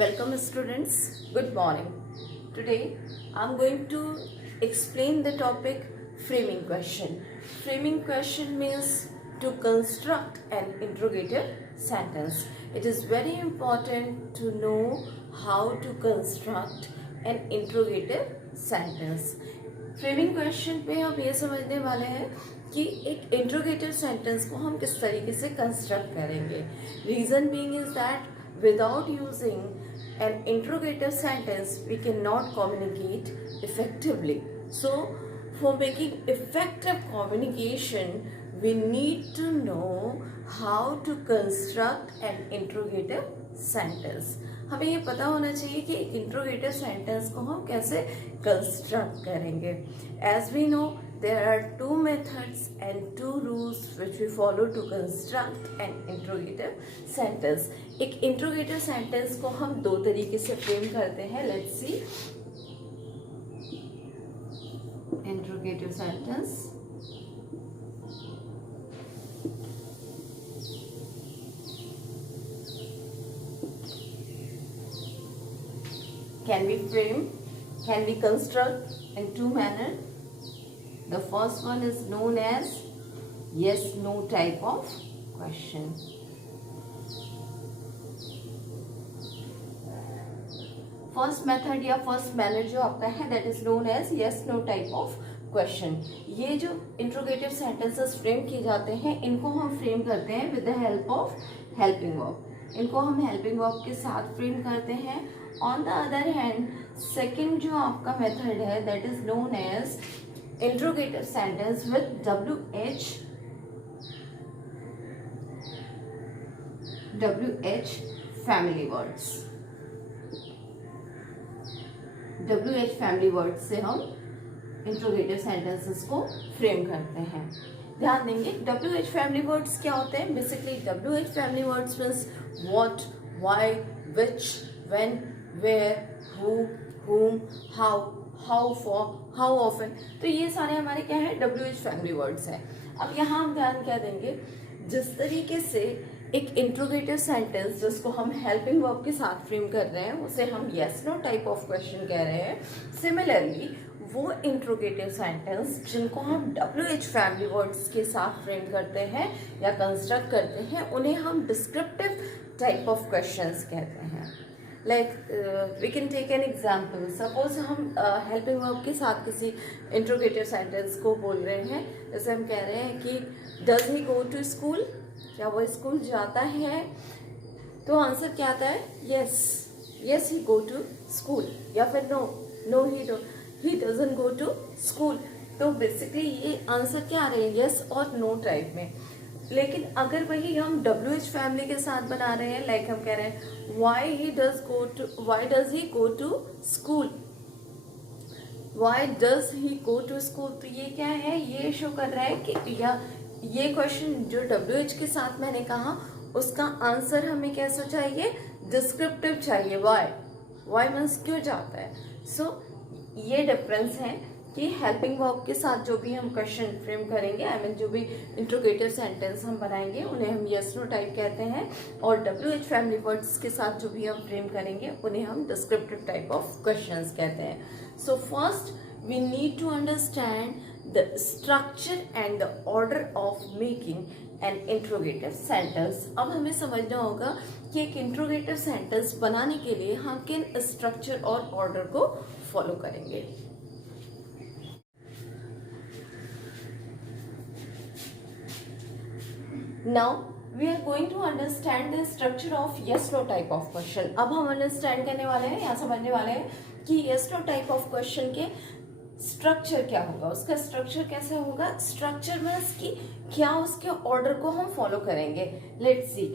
Welcome students, good morning. Today I am going to explain the topic framing question. Framing question means to construct an interrogative sentence. It is very important to know how to construct an interrogative sentence. Framing question पे हम ये समझने वाले हैं कि एक interrogative sentence को हम किस तरीके से कंस्ट्रक्ट करेंगे. Reason being is that without using an interrogative sentence we cannot communicate effectively. So for making effective communication we need to know how to construct an interrogative sentence. हमें ये पता होना चाहिए कि एक इंट्रोगेटिव सेंटेंस को हम कैसे कंस्ट्रक्ट करेंगे. As we know there are two methods and two rules which we follow to construct an interrogative sentence. एक interrogative sentence को हम दो तरीके से फ्रेम करते हैं. Let's see. Interrogative sentence. Can be framed, can be constructed in two manners. The first one is known as yes no type of question. First method या first manner जो आपका है that is known as yes no type of question. ये जो interrogative sentences frame किए जाते हैं इनको हम फ्रेम करते हैं with the help of helping verb. इनको हम हेल्पिंग वर्ब के साथ फ्रेम करते हैं. On the other hand second जो आपका मेथड है that is known as interrogative sentence with WH family words. WH family words से हम interrogative sentences को फ्रेम करते हैं. ध्यान देंगे WH family words क्या होते हैं. Basically WH family words means what, why, which, when, where, who, whom, how for, how often. तो ये सारे हमारे क्या है WH फैमिली वर्ड्स हैं. अब यहाँ हम ध्यान क्या देंगे, जिस तरीके से एक इंट्रोगेटिव सेंटेंस जिसको हम हेल्पिंग वर्ब के साथ फ्रेम कर रहे हैं उसे हम yes no type of question कह रहे हैं. सिमिलरली वो इंट्रोगेटिव सेंटेंस जिनको हम WH फैमिली वर्ड्स के साथ फ्रेम करते हैं या कंस्ट्रक्ट करते हैं उन्हें हम डिस्क्रिप्टिव टाइप ऑफ क्वेश्चंस कहते हैं. Like we can take an example. Suppose हम helping verb के साथ किसी interrogative sentence को बोल रहे हैं. जैसे हम कह रहे हैं कि does he go to school? क्या वो स्कूल जाता है? तो आंसर क्या आता है? yes he go to school. या फिर no he doesn't go to school. तो बेसिकली ये आंसर क्या आ रहे हैं yes और no टाइप में. लेकिन अगर वही हम WH फैमिली के साथ बना रहे हैं लाइक हम कह रहे हैं why does he go to school. तो ये क्या है, ये शो कर रहा है कि या ये क्वेश्चन जो WH के साथ मैंने कहा उसका आंसर हमें कैसा चाहिए, डिस्क्रिप्टिव चाहिए. why मीन्स क्यों जाता है. सो ये डिफरेंस है कि हेल्पिंग वर्ब के साथ जो भी हम क्वेश्चन फ्रेम करेंगे जो भी इंट्रोगेटिव सेंटेंस हम बनाएंगे उन्हें हम यस नो टाइप कहते हैं और WH फैमिली वर्ड्स के साथ जो भी हम फ्रेम करेंगे उन्हें हम डिस्क्रिप्टिव टाइप ऑफ क्वेश्चंस कहते हैं. So first we need to understand the structure and the order of making an interrogative sentence. अब हमें समझना होगा कि एक इंट्रोगेटिव सेंटेंस बनाने के लिए हम किन स्ट्रक्चर और ऑर्डर को फॉलो करेंगे. Now we are going to understand the structure of yes no type of question. अब हम अंडरस्टैंड करने वाले हैं या समझने वाले हैं कि yes no type of question के स्ट्रक्चर क्या होगा, उसका स्ट्रक्चर कैसे होगा. स्ट्रक्चर मीन्स कि क्या उसके ऑर्डर को हम फॉलो करेंगे. Let's see.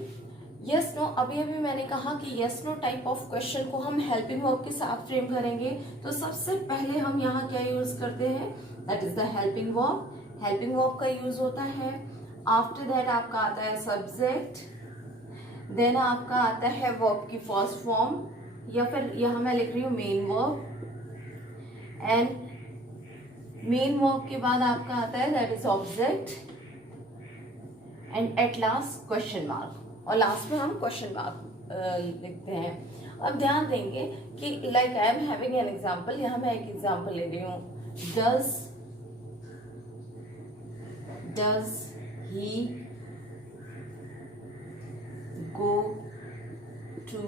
यस नो अभी मैंने कहा कि yes no type of question को हम हेल्पिंग वर्ब के साथ फ्रेम करेंगे. तो सबसे पहले हम यहाँ क्या यूज करते हैं, that is the helping verb. Helping verb का यूज होता है. आफ्टर दैट आपका आता है सब्जेक्ट. देन आपका आता है वर्ब की फर्स्ट फॉर्म या फिर यहाँ मैं लिख रही हूँ main verb. And main verb के बाद आपका आता है that is object and at last question mark. और लास्ट में हम क्वेश्चन मार्क लिखते हैं। अब ध्यान देंगे कि like I am having an example, यहाँ मैं एक एग्जाम्पल ले रही हूँ, does he go to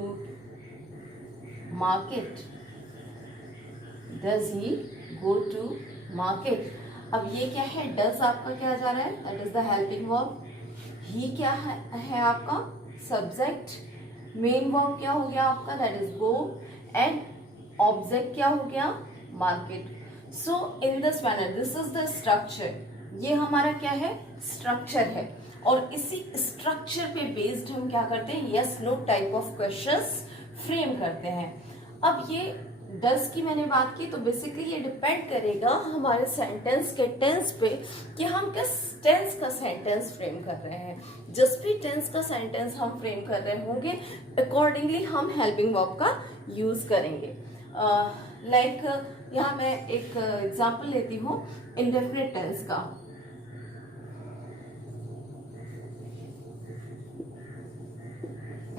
market? Does he go to market? अब ये क्या है, does आपका क्या जा रहा है, that is the helping verb. he क्या है आपका subject. main verb क्या हो गया आपका, that is go. and object क्या हो गया, market. so in this manner this is the structure. ये हमारा क्या है, स्ट्रक्चर है, और इसी स्ट्रक्चर पे बेस्ड हम क्या करते हैं, yes no type of questions frame करते हैं. अब ये डज की मैंने बात की, तो बेसिकली ये डिपेंड करेगा हमारे सेंटेंस के टेंस पे कि हम किस टेंस का सेंटेंस फ्रेम कर रहे हैं. जिस भी टेंस का सेंटेंस हम फ्रेम कर रहे होंगे अकॉर्डिंगली हम हेल्पिंग वर्ब का यूज करेंगे. लाइक यहाँ मैं एक एग्जांपल लेती हूँ इंडेफिनिट टेंस का.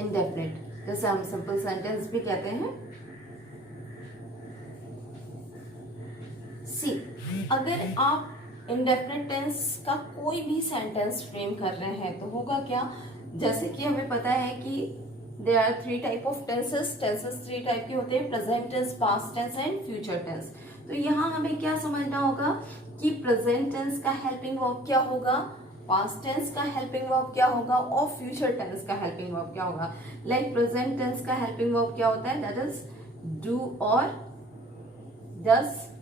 इंडेफिनिट जैसे हम सिंपल सेंटेंस भी कहते हैं. सी, अगर आप इंडेफिनिट टेंस का कोई भी सेंटेंस फ्रेम कर रहे हैं तो होगा क्या, जैसे कि हमें पता है कि there are 3 type of tenses. 3 type के होते हैं, present tense, past tense and future tense. तो यहाँ हमें क्या समझना होगा कि प्रेजेंट टेंस का हेल्पिंग वर्ब क्या होगा, पास्ट टेंस का हेल्पिंग वर्ब क्या होगा, और फ्यूचर टेंस का हेल्पिंग वर्ब क्या होगा. लाइक प्रेजेंट टेंस का हेल्पिंग वर्ब क्या होता है, दैट इज डू और डस.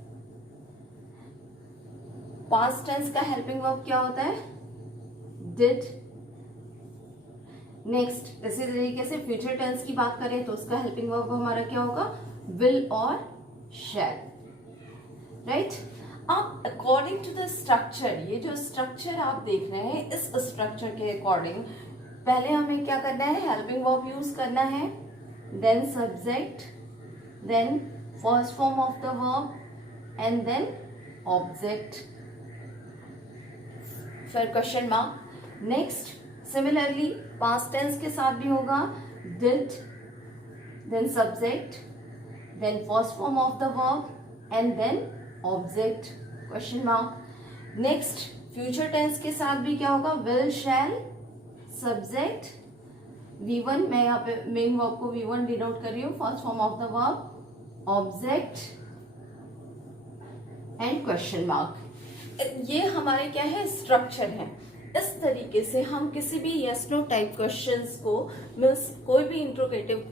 पास्ट टेंस का हेल्पिंग वर्ब क्या होता है, डिड. नेक्स्ट इसी तरीके से फ्यूचर टेंस की बात करें तो उसका हेल्पिंग वर्ब हमारा क्या होगा, विल और शैल. राइट. अब अकॉर्डिंग टू द स्ट्रक्चर, ये जो स्ट्रक्चर आप देख रहे हैं, इस स्ट्रक्चर के अकॉर्डिंग पहले हमें क्या करना है, हेल्पिंग वर्ब यूज करना है, then subject, then first form of the verb and then object, फिर question mark. Next similarly past tense के साथ भी होगा, did, then subject, then first form of the verb and then object, question mark. Next future tense के साथ भी क्या होगा, विल, शैल, सब्जेक्ट, V1, मैं यहाँ पे मेन वर्ब को V1 डिनोट कर रही हूँ, first form of the verb, object and question mark. ये हमारे क्या है, स्ट्रक्चर है. इस तरीके से हम किसी भी यस नो टाइप क्वेश्चंस को, मीन्स कोई भी इंट्रोगेटिव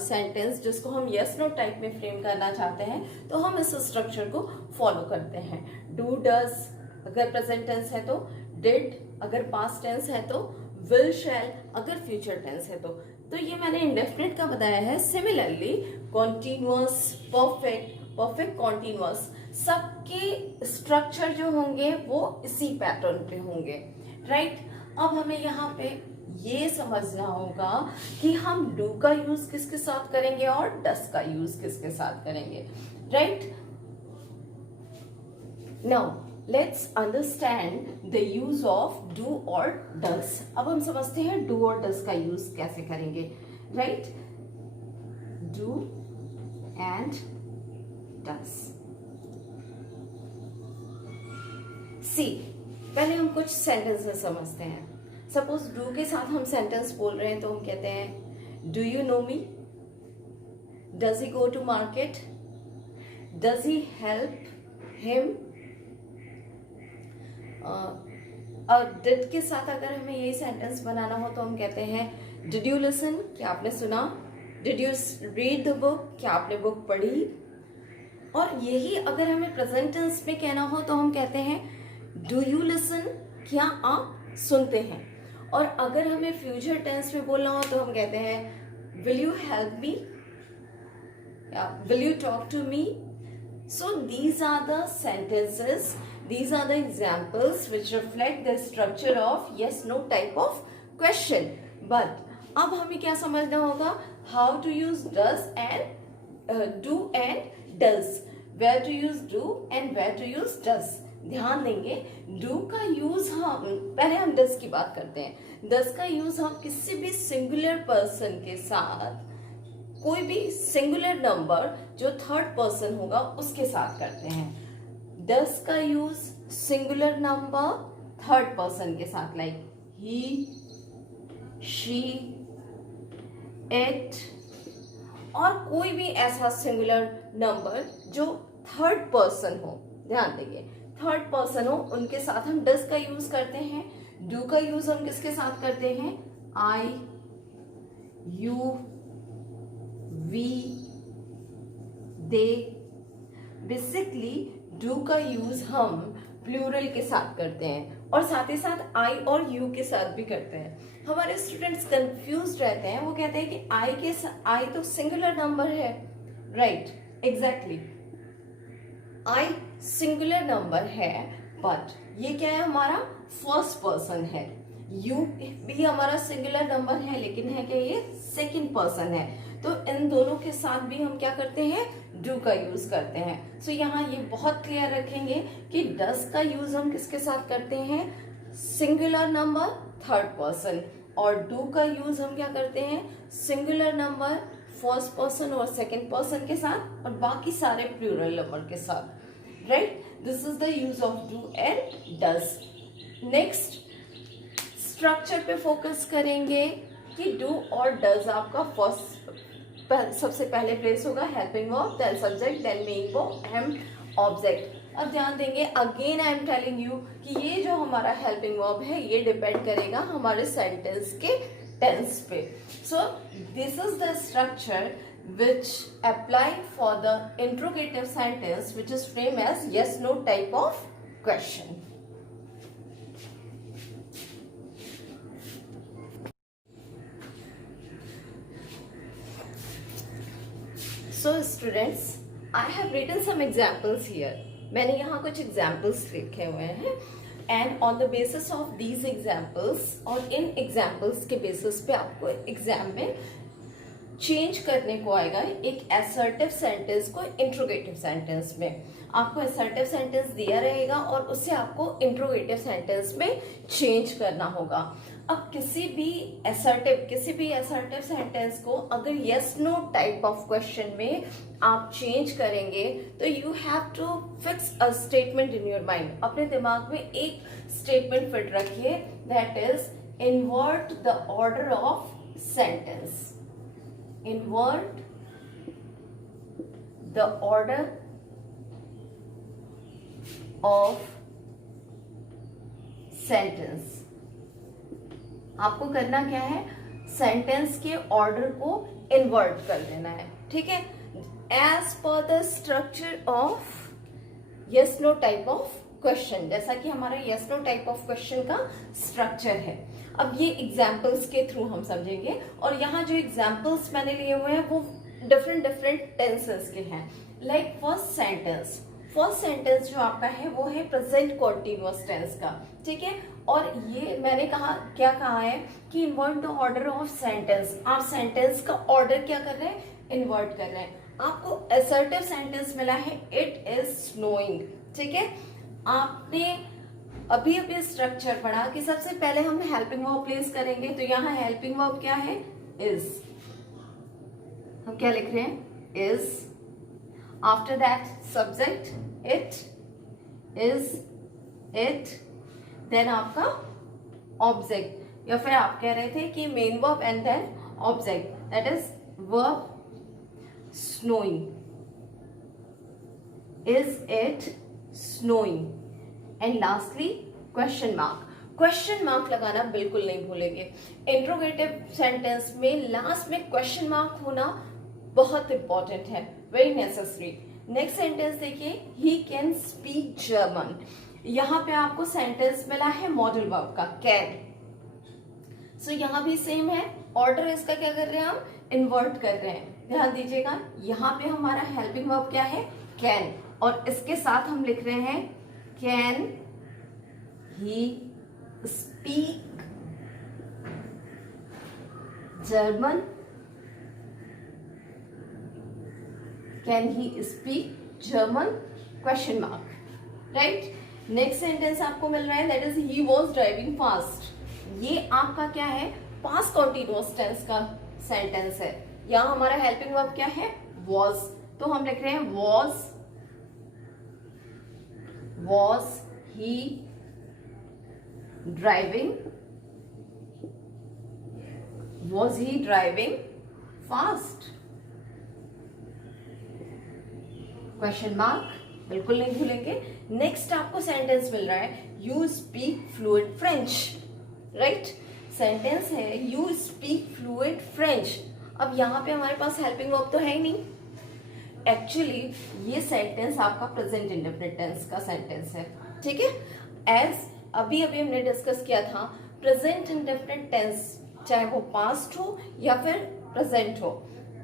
सेंटेंस जिसको हम यस नो टाइप में फ्रेम करना चाहते हैं, तो हम इस स्ट्रक्चर को फॉलो करते हैं. डू, डज अगर प्रेजेंट टेंस है तो, डिड अगर पास्ट टेंस है तो, विल, शैल अगर फ्यूचर टेंस है तो ये मैंने इंडेफिनिट का बताया है. Similarly continuous, perfect, perfect continuous, सबके स्ट्रक्चर जो होंगे वो इसी पैटर्न पे होंगे. राइट. अब हमें यहाँ पे ये समझना होगा कि हम डू का यूज किसके साथ करेंगे और डस का यूज किसके साथ करेंगे. Right. Now let's understand the use of do और डस. अब हम समझते हैं डू और डस का यूज कैसे करेंगे. राइट. डू एंड डस. सी, पहले हम कुछ सेंटेंसेस समझते हैं. सपोज डू के साथ हम सेंटेंस बोल रहे हैं तो हम कहते हैं, do you know me, does he go to market, does he help him. और डिड के साथ अगर हमें यही सेंटेंस बनाना हो तो हम कहते हैं, डिड यू लिसन, क्या आपने सुना, did you read the book, क्या आपने बुक पढ़ी. और यही अगर हमें प्रेजेंट टेंस में कहना हो तो हम कहते हैं, डू यू लिसन, क्या आप सुनते हैं. और अगर हमें फ्यूचर टेंस में बोलना हो तो हम कहते हैं, will you help me, will you talk to me. So these are the sentences, these are the examples which reflect the structure of yes no type of question. But अब हमें क्या समझना होगा, how to use does and do and does, where to use do and where to use does. ध्यान देंगे do का use हम पहले हम डज की बात करते हैं। डज का यूज हम किसी भी सिंगुलर पर्सन के साथ, कोई भी सिंगुलर नंबर जो थर्ड पर्सन होगा उसके साथ करते हैं। डज का use singular number third person के साथ, लाइक ही, शी, इट, और कोई भी ऐसा सिंगुलर नंबर जो थर्ड पर्सन हो, ध्यान देंगे थर्ड पर्सन हो, उनके साथ हम डज का यूज करते हैं। डू का यूज हम किसके साथ करते हैं? I, you, we, they. Basically do का यूज हम प्लूरल के साथ करते हैं और साथ ही साथ आई और यू के साथ भी करते हैं। हमारे स्टूडेंट्स कंफ्यूज रहते हैं, वो कहते हैं कि आई तो सिंगुलर नंबर है, right, exactly I singular number है, बट ये क्या है? हमारा फर्स्ट पर्सन है। यू भी हमारा सिंगुलर नंबर है, लेकिन है क्या? ये सेकंड पर्सन है। तो इन दोनों के साथ भी हम क्या करते हैं? डू का यूज करते हैं। सो यहाँ ये बहुत क्लियर रखेंगे कि डज का यूज हम किसके साथ करते हैं? सिंगुलर नंबर थर्ड पर्सन, और डू का यूज हम क्या करते हैं? सिंगुलर नंबर फर्स्ट पर्सन और सेकंड पर्सन के साथ, और बाकी सारे प्लूरल नंबर के साथ, right. This is the use of do and does. Next structure पे फोकस करेंगे कि डू और डज आपका फर्स्ट सबसे पहले प्लेस होगा helping verb, then subject, then main verb and object. अब ध्यान देंगे, again I am telling you कि ये जो हमारा हेल्पिंग वर्ब है ये डिपेंड करेगा हमारे सेंटेंस के टेंस पे। सो this is the structure which apply for the interrogative sentence which is framed as yes no type of question. So students, I have written some examples here. मैंने यहाँ कुछ examples लिखे हुए हैं, and on the basis of these examples और इन examples के basis पे आपको एग्जाम में चेंज करने को आएगा एक असर्टिव सेंटेंस को इंट्रोगेटिव सेंटेंस में। आपको असर्टिव सेंटेंस दिया रहेगा और उससे आपको इंट्रोगेटिव सेंटेंस में चेंज करना होगा। अब किसी भी असर्टिव सेंटेंस को अगर yes no type of question में आप चेंज करेंगे तो you have to fix a statement in your mind. अपने दिमाग में एक स्टेटमेंट फिट रखिए, that is invert the order of sentence. Invert the order of sentence। आपको करना क्या है? सेंटेंस के ऑर्डर को इन्वर्ट कर देना है, ठीक है, as per the structure of yes no type of question, जैसा कि हमारा yes no type of question का स्ट्रक्चर है। अब ये एग्जाम्पल्स के थ्रू हम समझेंगे, और यहाँ जो एग्जाम्पल्स मैंने लिए हुए हैं वो डिफरेंट टेंसेस के हैं। लाइक फर्स्ट सेंटेंस जो आपका है वो है प्रेजेंट कॉन्टिन्यूअस टेंस का, ठीक है। और ये मैंने क्या कहा है कि invert the order of sentence. आप सेंटेंस का ऑर्डर क्या कर रहे हैं? इन्वर्ट कर रहे हैं। आपको असर्टिव सेंटेंस मिला है इट इज स्नोइंग, ठीक है। आपने अभी स्ट्रक्चर पढ़ा कि सबसे पहले हम हेल्पिंग वर्ब प्लेस करेंगे, तो यहाँ हेल्पिंग वर्ब क्या है? इज। हम क्या लिख रहे हैं? Is. After that subject it, is, it, then आपका ऑब्जेक्ट, या फिर आप कह रहे थे कि main verb and then object, that is verb snowing. Is it snowing? And lastly question mark. Question mark लगाना बिल्कुल नहीं भूलेंगे। इंट्रोगेटिव सेंटेंस में लास्ट में क्वेश्चन मार्क होना बहुत इंपॉर्टेंट है, वेरी नेसेसरी। नेक्स्ट सेंटेंस देखिए, ही कैन स्पीक जर्मन। यहाँ पे आपको सेंटेंस मिला है मॉडल वर्ब का कैन। सो यहाँ भी सेम है, ऑर्डर इसका क्या कर रहे हैं? हम इन्वर्ट कर रहे हैं। ध्यान दीजिएगा, यहाँ पे हमारा हेल्पिंग वर्ब क्या है? कैन, और इसके साथ हम लिख रहे हैं can he speak German? Can he speak German? Question mark, right. Next sentence आपको मिल रहा है that is he was driving fast. ये आपका क्या है, पास्ट कॉन्टिन्यूअस टेंस का सेंटेंस है। यहाँ हमारा हेल्पिंग वर्ब क्या है, वॉज, तो हम लिख रहे हैं was he driving, was he driving fast, question mark, बिल्कुल नहीं भूलेंगे। नेक्स्ट आपको सेंटेंस मिल रहा है you speak fluent French, right. Sentence है यू स्पीक फ्लुएंट फ्रेंच। अब यहाँ पे हमारे पास हेल्पिंग वर्ब तो है ही नहीं। एक्चुअली ये सेंटेंस आपका प्रेजेंट इंडेफिनिट टेंस का सेंटेंस है, ठीक है। एज अभी हमने डिस्कस किया था, प्रेजेंट इंडेफिनिट टेंस चाहे वो पास्ट हो या फिर प्रेजेंट हो,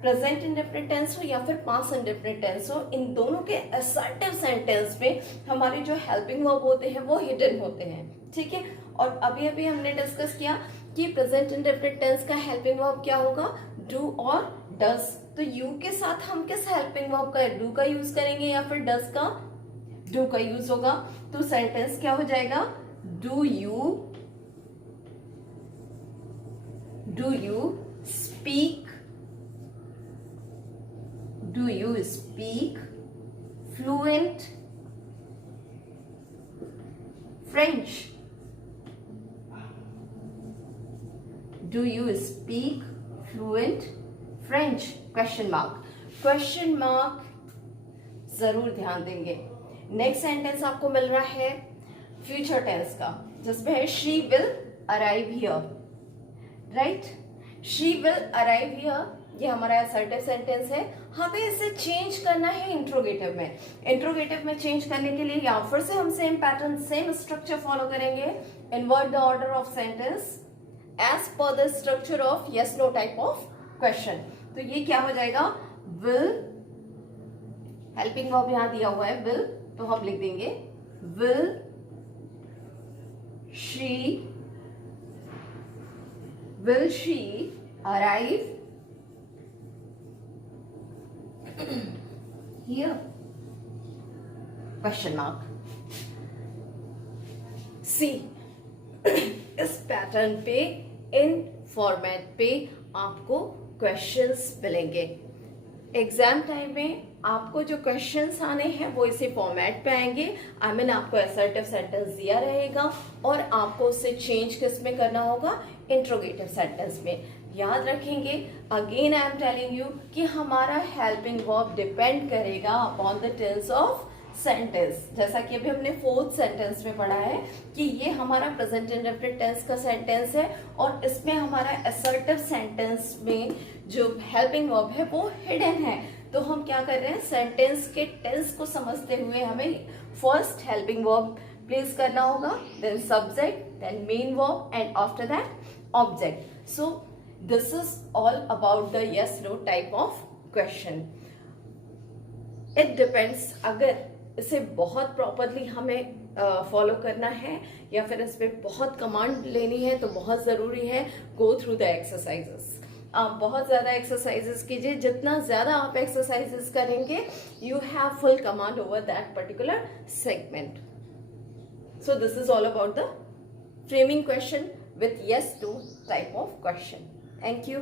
प्रेजेंट इंडेफिनिट टेंस हो या फिर पास्ट इंडेफिनिट टेंस हो, इन दोनों के असर्टिव सेंटेंस में हमारे जो हेल्पिंग वर्ब होते हैं वो हिडन होते हैं, ठीक है। और अभी हमने डिस्कस किया कि प्रेजेंट इंडेफिनिट टेंस का हेल्पिंग वर्ब क्या होगा, डू और डज। तो यू के साथ हम किस हेल्पिंग वर्ब का, डू का यूज करेंगे या फिर डज का, डू का यूज होगा। तो सेंटेंस क्या हो जाएगा, do you speak fluent French, do you speak fluent French, question mark. Question mark जरूर ध्यान देंगे। नेक्स्ट सेंटेंस आपको मिल रहा है फ्यूचर टेंस का, जिसमें है she will arrive here, right. She will arrive here, ये हमारा असर्टिव सेंटेंस है। हमें इसे चेंज करना है इंट्रोगेटिव में। इंट्रोगेटिव में चेंज करने के लिए या फिर से हम same pattern, same structure follow करेंगे। Invert the order of sentence as per the structure of yes no type of question. तो ये क्या हो जाएगा, विल, हेल्पिंग वर्ब यहां दिया हुआ है विल, तो हम लिख देंगे will she arrive here, question mark. See, इस पैटर्न पे, इन फॉर्मेट पे आपको क्वेश्चंस मिलेंगे। एग्जाम टाइम में आपको जो क्वेश्चंस आने हैं वो इसी फॉर्मेट पे आएंगे। आपको असर्टिव सेंटेंस दिया रहेगा और आपको उससे चेंज किस में करना होगा, इंट्रोगेटिव सेंटेंस में। याद रखेंगे, again I am telling you कि हमारा हेल्पिंग वर्ब डिपेंड करेगा upon the tense of sentence. जैसा कि अभी हमने फोर्थ सेंटेंस में पढ़ा है कि ये हमारा प्रेजेंट इंडेफिनिट टेंस का सेंटेंस है और इसमें हमारा असर्टिव सेंटेंस में जो हेल्पिंग वर्ब है वो हिडन है। तो हम क्या कर रहे हैं, सेंटेंस के टेंस को समझते हुए हमें फर्स्ट हेल्पिंग वर्ब प्लेस करना होगा, then subject, then main verb and after that object. So this is all about the yes no type of question. It depends, अगर इसे बहुत प्रॉपरली हमें फॉलो करना है या फिर इस पर बहुत कमांड लेनी है तो बहुत ज़रूरी है गो थ्रू द एक्सरसाइजेस। आप बहुत ज़्यादा एक्सरसाइजेस कीजिए, जितना ज़्यादा आप एक्सरसाइजेस करेंगे you have full command over that particular segment. So this is all about the framing question with yes to type of question. Thank you.